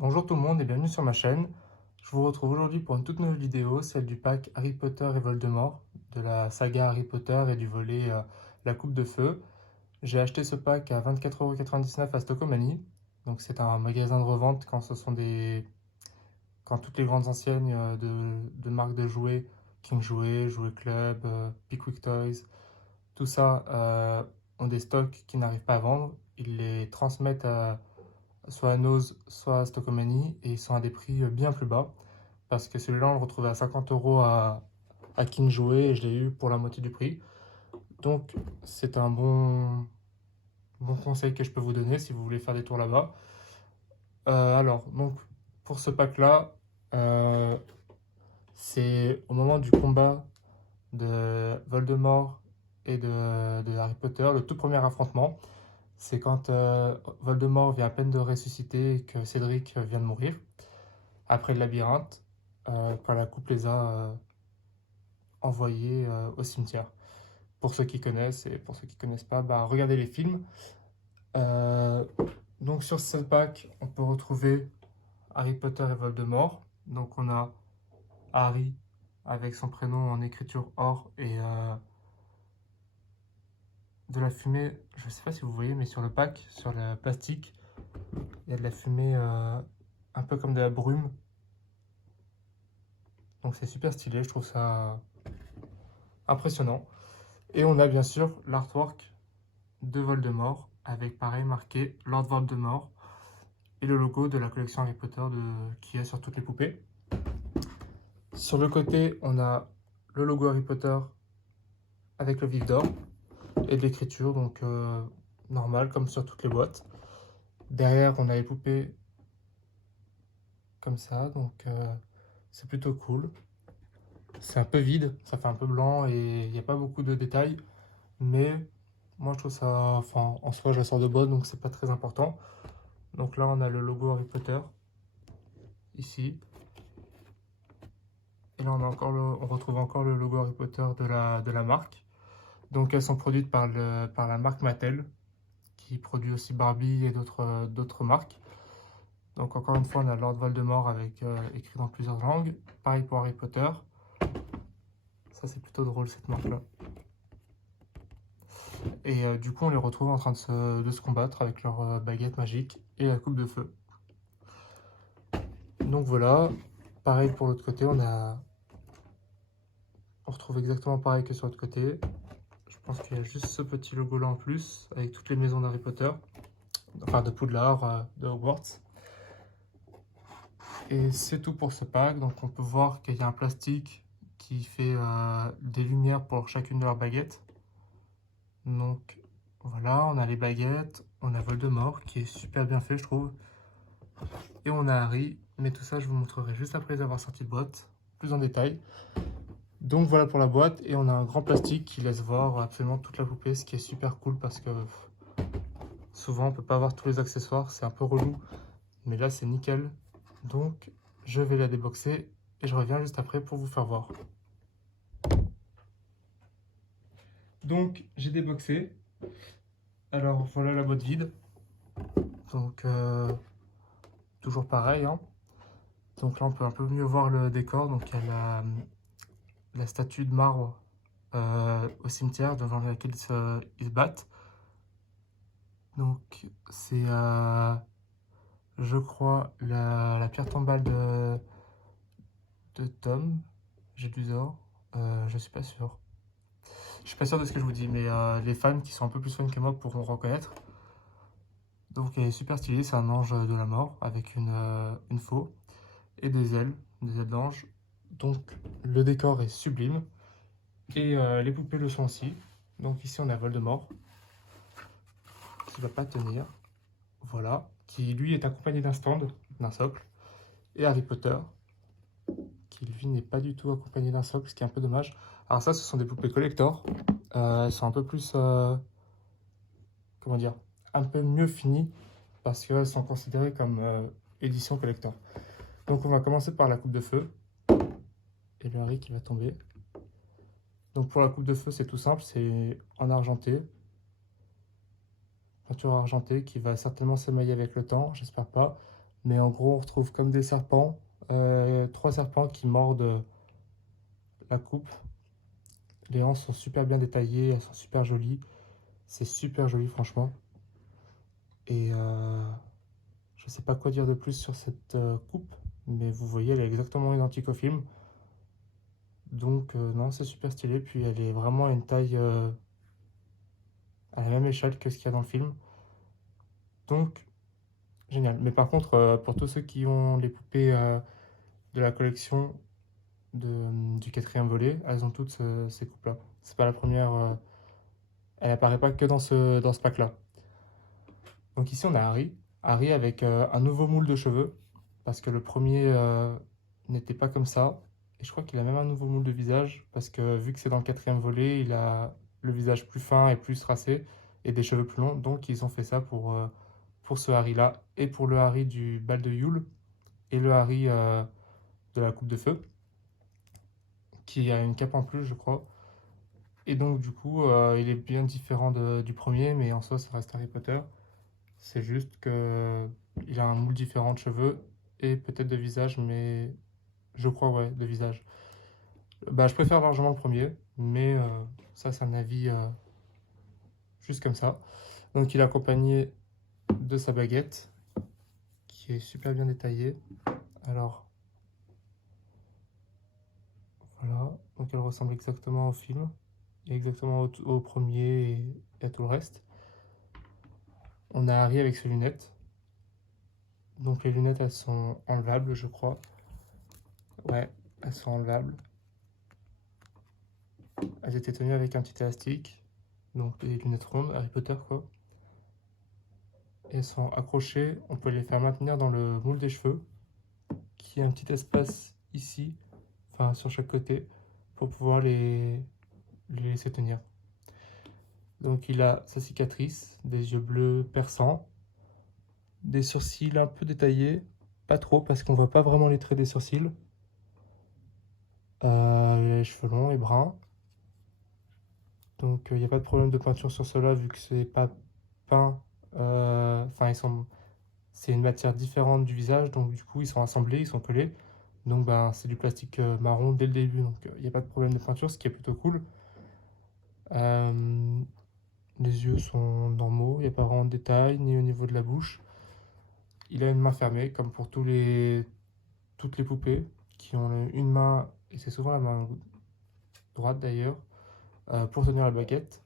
Bonjour tout le monde et bienvenue sur ma chaîne. Je vous retrouve aujourd'hui pour une toute nouvelle vidéo, celle du pack Harry Potter et Voldemort, de la saga Harry Potter et du volet La Coupe de Feu. J'ai acheté ce pack à 24,99 € à Stockomanie. Donc c'est un magasin de revente quand toutes les grandes enseignes de marques de jouets, King Jouets, Jouets Club, Pickwick Toys, tout ça ont des stocks qui n'arrivent pas à vendre. Ils les transmettent soit à Nose, soit à Stockomanie, et ils sont à des prix bien plus bas. Parce que celui-là, on le retrouvait à 50 € à King Jouet et je l'ai eu pour la moitié du prix. Donc, c'est un bon conseil que je peux vous donner si vous voulez faire des tours là-bas. Donc, pour ce pack-là, euh, c'est au moment du combat de Voldemort et de Harry Potter, le tout premier affrontement. C'est quand Voldemort vient à peine de ressusciter et que Cédric vient de mourir, après le labyrinthe, quand la coupe les a envoyés au cimetière. Pour ceux qui connaissent et pour ceux qui ne connaissent pas, bah, regardez les films. Euh, donc sur ce pack, on peut retrouver Harry Potter et Voldemort. Donc on a Harry avec son prénom en écriture or et de la fumée. Je ne sais pas si vous voyez, mais sur le pack, sur le plastique, il y a de la fumée un peu comme de la brume. Donc c'est super stylé, je trouve ça impressionnant. Et on a bien sûr l'artwork de Voldemort avec pareil marqué Lord Voldemort et le logo de la collection Harry Potter qui est sur toutes les poupées. Sur le côté, on a le logo Harry Potter avec le vif d'or et de l'écriture, donc normal comme sur toutes les boîtes. Derrière, on a les poupées comme ça, donc c'est plutôt cool. C'est un peu vide, ça fait un peu blanc et il n'y a pas beaucoup de détails, mais moi je trouve ça, enfin en soi je la sors de boîte donc c'est pas très important. Donc là on a le logo Harry Potter ici, et là on retrouve encore le logo Harry Potter de la marque. Donc elles sont produites par la marque Mattel, qui produit aussi Barbie et d'autres marques. Donc encore une fois on a Lord Voldemort avec écrit dans plusieurs langues. Pareil pour Harry Potter. Ça c'est plutôt drôle cette marque là. Et du coup, on les retrouve en train de se combattre avec leur baguette magique et la coupe de feu. Donc voilà, pareil pour l'autre côté, on retrouve exactement pareil que sur l'autre côté. Je pense qu'il y a juste ce petit logo là en plus, avec toutes les maisons d'Harry Potter, enfin de Poudlard, de Hogwarts. Et c'est tout pour ce pack. Donc on peut voir qu'il y a un plastique qui fait des lumières pour chacune de leurs baguettes. Donc voilà, on a les baguettes, on a Voldemort qui est super bien fait je trouve. Et on a Harry, mais tout ça je vous montrerai juste après les avoir sortis de boîte, plus en détail. Donc voilà pour la boîte, et on a un grand plastique qui laisse voir absolument toute la poupée, ce qui est super cool parce que souvent on peut pas avoir tous les accessoires, c'est un peu relou, mais là c'est nickel. Donc je vais la déboxer et je reviens juste après pour vous faire voir. Donc j'ai déboxé, alors voilà la boîte vide, donc toujours pareil, hein. Donc là on peut un peu mieux voir le décor, donc il y a la statue de marbre au cimetière devant laquelle ils se battent. Donc c'est, je crois, la pierre tombale de Tom, Jedusor. Je suis pas sûr. Je suis pas sûr de ce que je vous dis, mais les fans qui sont un peu plus fans que moi pourront reconnaître. Donc elle est super stylée, c'est un ange de la mort avec une faux et des ailes d'ange. Donc le décor est sublime et les poupées le sont aussi. Donc ici on a Voldemort qui va pas tenir, voilà, qui lui est accompagné d'un stand, d'un socle, et Harry Potter qui lui n'est pas du tout accompagné d'un socle, ce qui est un peu dommage. Alors ça, ce sont des poupées collector, elles sont un peu plus, comment dire, un peu mieux finies parce qu'elles sont considérées comme édition collector. Donc on va commencer par la coupe de feu et le Harry qui va tomber. Donc pour la coupe de feu, c'est tout simple, c'est en argenté, peinture argentée qui va certainement s'émailler avec le temps, j'espère pas. Mais en gros, on retrouve comme des serpents, 3 serpents qui mordent la coupe. Les hanches sont super bien détaillées, elles sont super jolies. C'est super joli, franchement. Et je sais pas quoi dire de plus sur cette coupe, mais vous voyez, elle est exactement identique au film. Donc, non, c'est super stylé. Puis, elle est vraiment à une taille à la même échelle que ce qu'il y a dans le film. Donc, génial. Mais par contre, pour tous ceux qui ont les poupées de la collection du quatrième volet, elles ont toutes ces coupes-là. C'est pas la première. Elle apparaît pas que dans ce pack-là. Donc ici, on a Harry. Harry avec un nouveau moule de cheveux. Parce que le premier n'était pas comme ça. Et je crois qu'il a même un nouveau moule de visage. Parce que vu que c'est dans le quatrième volet, il a le visage plus fin et plus tracé. Et des cheveux plus longs. Donc ils ont fait ça pour ce Harry-là. Et pour le Harry du bal de Yule. Et le Harry de la coupe de feu. Qui a une cape en plus, je crois. Et donc du coup, il est bien différent du premier. Mais en soi, ça reste Harry Potter. C'est juste que il a un moule différent de cheveux et peut-être de visage, mais je crois, ouais, de visage. Bah, je préfère largement le premier, mais ça, c'est un avis juste comme ça. Donc, il est accompagné de sa baguette, qui est super bien détaillée. Alors, voilà. Donc, elle ressemble exactement au film, et exactement au premier et à tout le reste. On a Harry avec ses lunettes. Donc, les lunettes, elles sont enlevables, je crois. Ouais, elles sont enlevables. Elles étaient tenues avec un petit élastique, donc des lunettes rondes, Harry Potter quoi. Et elles sont accrochées, on peut les faire maintenir dans le moule des cheveux, qui a un petit espace ici, enfin sur chaque côté, pour pouvoir les laisser tenir. Donc il a sa cicatrice, des yeux bleus perçants, des sourcils un peu détaillés, pas trop parce qu'on voit pas vraiment les traits des sourcils, les cheveux longs et bruns. Donc il n'y a pas de problème de peinture sur cela vu que c'est pas peint. Enfin, c'est une matière différente du visage, donc du coup ils sont assemblés, ils sont collés. Donc ben, c'est du plastique marron dès le début, donc il n'y a pas de problème de peinture, ce qui est plutôt cool. Euh, les yeux sont normaux, il n'y a pas vraiment de détails, ni au niveau de la bouche. Il a une main fermée, comme pour toutes les poupées, qui ont une main, et c'est souvent la main droite d'ailleurs, pour tenir la baguette.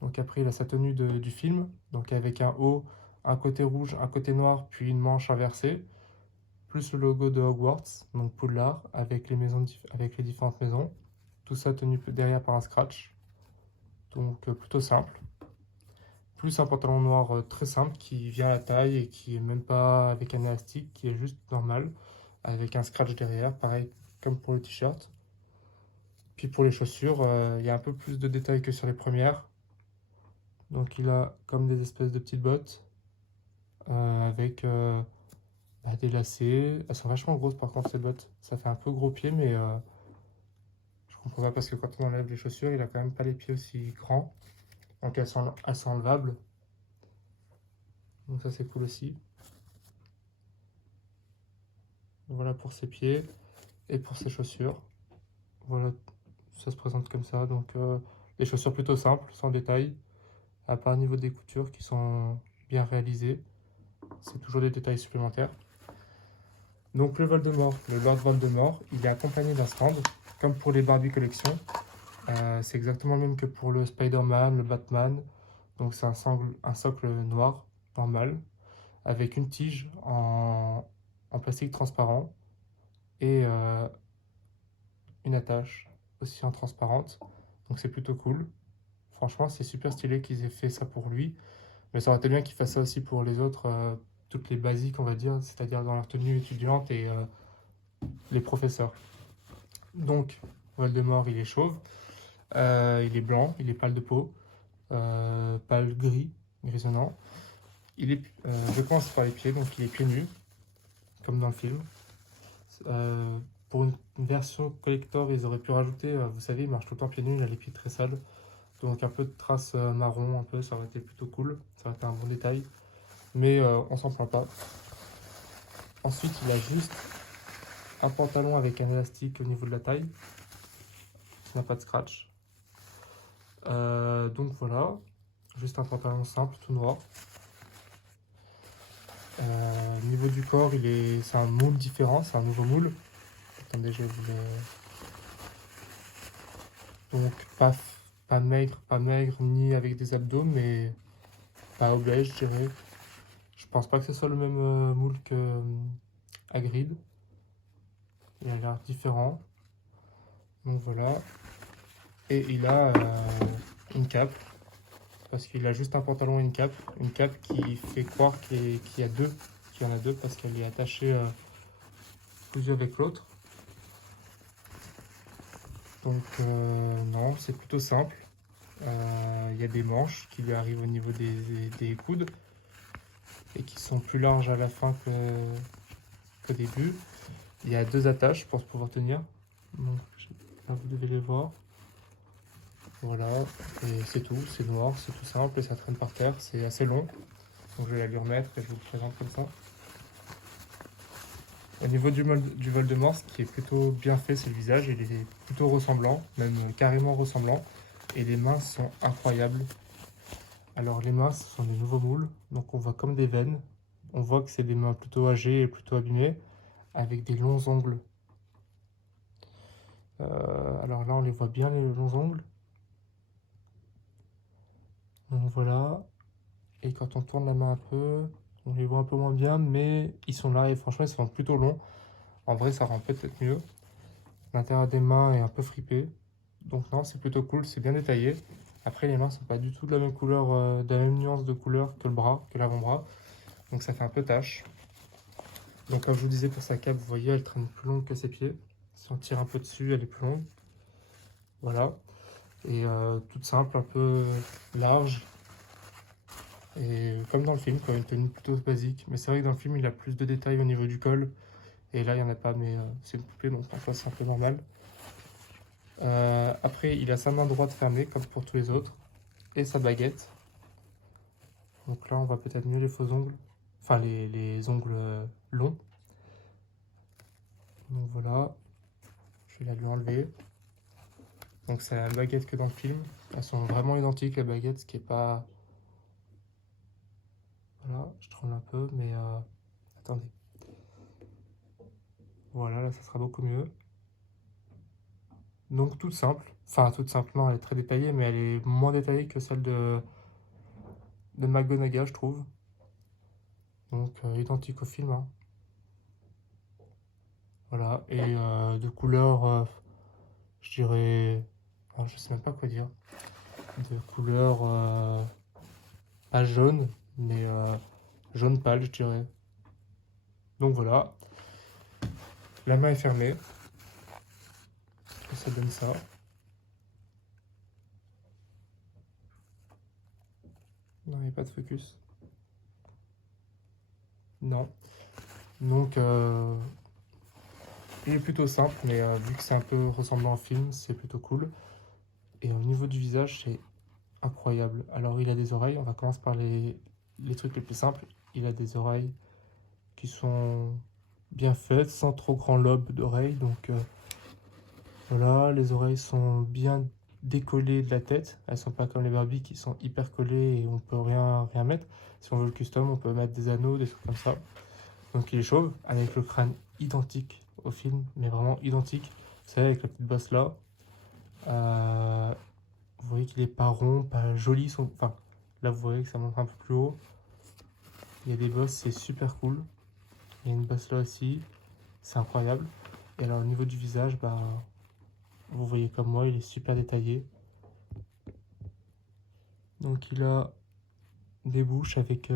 Donc après, il a sa tenue du film, donc avec un haut, un côté rouge, un côté noir, puis une manche inversée, plus le logo de Hogwarts, donc Poudlard, avec avec les différentes maisons. Tout ça tenu derrière par un scratch, donc plutôt simple. Plus un pantalon noir très simple qui vient à la taille et qui est même pas avec un élastique, qui est juste normal, avec un scratch derrière, pareil comme pour le t-shirt. Puis pour les chaussures, il y a un peu plus de détails que sur les premières. Donc il a comme des espèces de petites bottes avec des lacets. Elles sont vachement grosses par contre ces bottes. Ça fait un peu gros pied mais je comprends pas parce que quand on enlève les chaussures, il a quand même pas les pieds aussi grands. Donc elles sont enlevables. Donc ça c'est cool aussi. Voilà pour ses pieds et pour ses chaussures. Voilà, ça se présente comme ça. Donc les chaussures plutôt simples, sans détail, à part au niveau des coutures qui sont bien réalisées. C'est toujours des détails supplémentaires. Donc le Voldemort, le Lord Voldemort, il est accompagné d'un stand, comme pour les Barbie Collection. C'est exactement le même que pour le Spider-Man, le Batman. Donc c'est un socle noir, normal, avec une tige en plastique transparent et une attache aussi en transparente. Donc c'est plutôt cool. Franchement, c'est super stylé qu'ils aient fait ça pour lui. Mais ça aurait été bien qu'ils fassent ça aussi pour les autres, toutes les basiques, on va dire, c'est-à-dire dans leur tenue étudiante et les professeurs. Donc, Voldemort, il est chauve, il est blanc, il est pâle de peau, pâle gris, grisonnant. Je commence par les pieds, donc il est pieds nus, comme dans le film. Pour une version collector, ils auraient pu rajouter, vous savez, il marche tout le temps pieds nus, il a les pieds très sales. Donc un peu de traces marron, un peu, ça aurait été plutôt cool, ça aurait été un bon détail. Mais on s'en plaint pas. Ensuite, il a juste un pantalon avec un élastique au niveau de la taille. Ça n'a pas de scratch. Donc voilà, juste un pantalon simple, tout noir. Niveau du corps, c'est un moule différent, c'est un nouveau moule. Attendez, je vais vous le... Donc pas maigre, ni avec des abdos, mais pas obèse, je dirais. Je pense pas que ce soit le même moule que Hagrid. Il a l'air différent. Donc voilà. Et il a une cape. Parce qu'il a juste un pantalon et une cape. Une cape qui fait croire qu'il y a deux. Qu'il y en a deux parce qu'elle est attachée plus avec l'autre. Donc non, c'est plutôt simple. Il y a des manches qui lui arrivent au niveau des coudes et qui sont plus larges à la fin qu'au début. Il y a deux attaches pour pouvoir tenir. Donc là, vous devez les voir. Voilà, et c'est tout, c'est noir, c'est tout simple et ça traîne par terre, c'est assez long. Donc je vais la lui remettre et je vous le présente comme ça. Au niveau du Voldemort, ce qui est plutôt bien fait, c'est le visage, il est plutôt ressemblant, même carrément ressemblant. Et les mains sont incroyables. Alors les mains, ce sont des nouveaux moules, donc on voit comme des veines. On voit que c'est des mains plutôt âgées et plutôt abîmées, avec des longs ongles. Alors là, on les voit bien, les longs ongles. Donc voilà. Et quand on tourne la main un peu, on les voit un peu moins bien, mais ils sont là et franchement, ils sont plutôt longs. En vrai, ça rend peut-être mieux. L'intérieur des mains est un peu fripé. Donc non, c'est plutôt cool, c'est bien détaillé. Après, les mains sont pas du tout de la même couleur, de la même nuance de couleur que le bras, que l'avant-bras. Donc ça fait un peu tache. Donc comme je vous disais pour sa cape, vous voyez, elle traîne plus longue que ses pieds. Si on tire un peu dessus, elle est plus longue. Voilà. Et toute simple, un peu large. Et comme dans le film, quoi, une tenue plutôt basique. Mais c'est vrai que dans le film, il a plus de détails au niveau du col. Et là, il n'y en a pas, mais c'est une poupée, donc parfois c'est un peu normal. Après, il a sa main droite fermée, comme pour tous les autres. Et sa baguette. Donc là, on voit peut-être mieux les faux ongles. Enfin, les ongles longs. Donc voilà. Je vais la lui enlever. Donc c'est la même baguette que dans le film. Elles sont vraiment identiques, les baguettes, ce qui est pas... Voilà, je tremble un peu, mais... Attendez. Voilà, là, ça sera beaucoup mieux. Donc toute simple. Enfin, toute simple, non, elle est très détaillée, mais elle est moins détaillée que celle de McGonagall, je trouve. Donc identique au film, hein. Voilà, et de couleur, je dirais... oh, je sais même pas quoi dire. De couleur pas jaune, mais jaune pâle, je dirais. Donc voilà, la main est fermée. Et ça donne ça. Non, il n'y a pas de focus. Non. Donc, il est plutôt simple, mais vu que c'est un peu ressemblant au film, c'est plutôt cool. Et au niveau du visage, c'est incroyable. Alors, il a des oreilles. On va commencer par les trucs les plus simples. Il a des oreilles qui sont bien faites, sans trop grand lobe d'oreilles. Donc, voilà, les oreilles sont bien décollées de la tête. Elles sont pas comme les Barbie qui sont hyper collées et on peut rien mettre. Si on veut le custom, on peut mettre des anneaux, des trucs comme ça. Donc il est chauve, avec le crâne identique au film, mais vraiment identique. Vous savez, avec la petite bosse là. Vous voyez qu'il est pas rond, pas joli. Enfin, là vous voyez que ça monte un peu plus haut. Il y a des bosses, c'est super cool. Il y a une bosse là aussi, c'est incroyable. Et alors au niveau du visage, bah, vous voyez comme moi, il est super détaillé. Donc il a des bouches avec...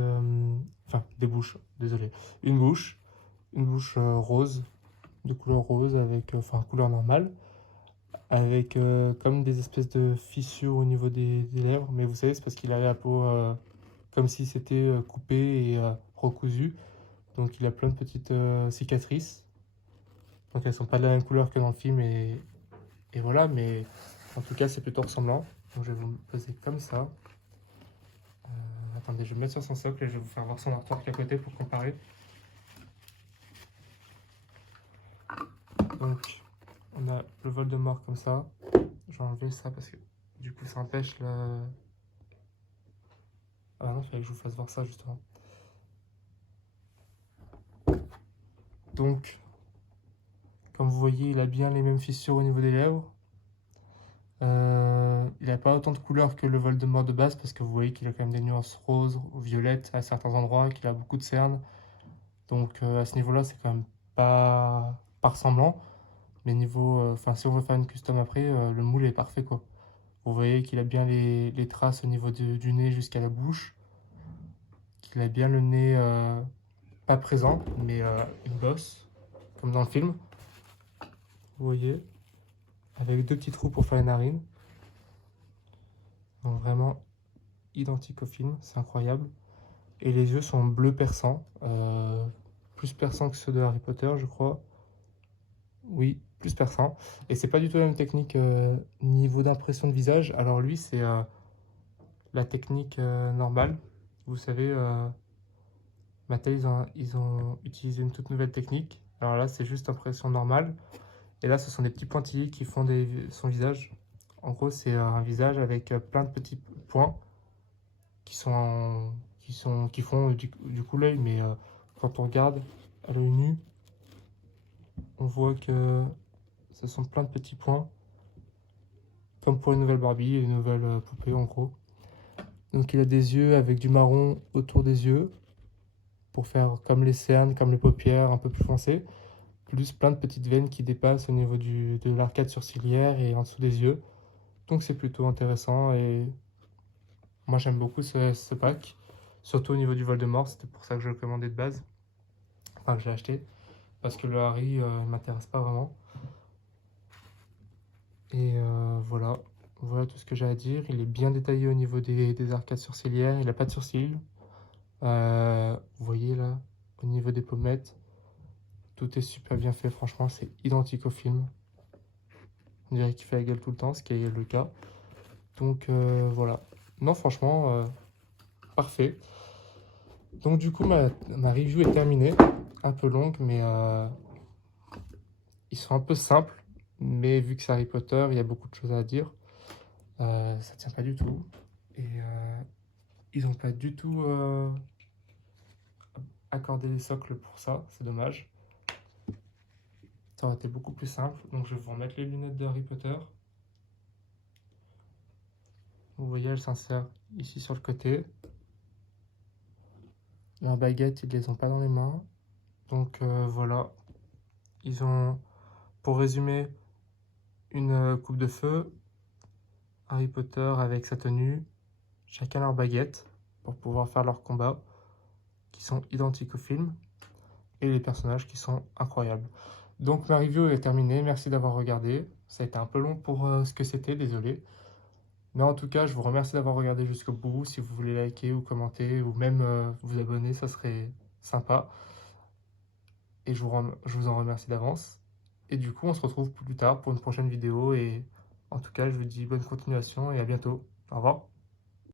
enfin, des bouches, désolé. Une bouche rose, de couleur rose, avec... enfin, couleur normale. Avec comme des espèces de fissures au niveau des lèvres. Mais vous savez, c'est parce qu'il a la peau comme si c'était coupé et recousu. Donc il a plein de petites cicatrices. Donc elles sont pas de la même couleur que dans le film. Et voilà, mais en tout cas, c'est plutôt ressemblant. Donc je vais vous le poser comme ça. Attendez, je vais me mettre sur son socle et je vais vous faire voir son artwork à côté pour comparer. Donc, on a le Voldemort comme ça. Je vais enlever ça parce que du coup, ça empêche le... Ah non, il fallait que je vous fasse voir ça justement. Donc, comme vous voyez, il a bien les mêmes fissures au niveau des lèvres. Il n'a pas autant de couleurs que le Voldemort de base parce que vous voyez qu'il a quand même des nuances roses ou violettes à certains endroits, qu'il a beaucoup de cernes. Donc à ce niveau-là, c'est quand même pas ressemblant. Mais niveau, enfin si on veut faire une custom après, le moule est parfait quoi. Vous voyez qu'il a bien les traces au niveau du nez jusqu'à la bouche, qu'il a bien le nez pas présent, mais une bosse, comme dans le film. Vous voyez, avec deux petits trous pour faire les narines. Donc vraiment identique au film, c'est incroyable. Et les yeux sont bleu perçant, plus perçant que ceux de Harry Potter, je crois. Oui, plus perçant. Et c'est pas du tout la même technique niveau d'impression de visage. Alors lui, c'est la technique normale. Vous savez, Mattel, ils ont utilisé une toute nouvelle technique. Alors là, c'est juste impression normale. Et là, ce sont des petits pointillés qui font son visage. En gros, c'est un visage avec plein de petits points qui font du coup l'œil. Mais quand on regarde à l'œil nu, on voit que ce sont plein de petits points. Comme pour une nouvelle Barbie, une nouvelle poupée en gros. Donc il a des yeux avec du marron autour des yeux, pour faire comme les cernes, comme les paupières un peu plus foncées, plus plein de petites veines qui dépassent au niveau de l'arcade sourcilière et en dessous des yeux. Donc c'est plutôt intéressant et moi j'aime beaucoup ce pack, surtout au niveau du Voldemort, c'était pour ça que je le commandais de base, enfin que je l'ai acheté, parce que le Harry ne m'intéresse pas vraiment. Et voilà. Voilà tout ce que j'ai à dire. Il est bien détaillé au niveau des arcades sourcilières. Il n'a pas de sourcils. Vous voyez là, au niveau des pommettes, tout est super bien fait. Franchement, c'est identique au film. On dirait qu'il fait la gueule tout le temps, ce qui est le cas. Donc voilà. Non, franchement, parfait. Donc du coup, ma review est terminée. Un peu longue, mais ils sont un peu simples. Mais vu que c'est Harry Potter, il y a beaucoup de choses à dire. Ça tient pas du tout. Et ils n'ont pas du tout accordé les socles pour ça. C'est dommage. Ça aurait été beaucoup plus simple. Donc je vais vous remettre les lunettes de Harry Potter. Vous voyez, elles s'insèrent ici sur le côté. Leurs baguettes, ils ne les ont pas dans les mains. Donc voilà. Ils ont, pour résumer, une coupe de feu, Harry Potter avec sa tenue, chacun leur baguette pour pouvoir faire leur combat, qui sont identiques au film, et les personnages qui sont incroyables. Donc ma review est terminée, merci d'avoir regardé. Ça a été un peu long pour ce que c'était, désolé. Mais en tout cas, je vous remercie d'avoir regardé jusqu'au bout. Si vous voulez liker ou commenter, ou même vous abonner, ça serait sympa. Et je vous en remercie d'avance. Et du coup, on se retrouve plus tard pour une prochaine vidéo. Et en tout cas, je vous dis bonne continuation et à bientôt. Au revoir.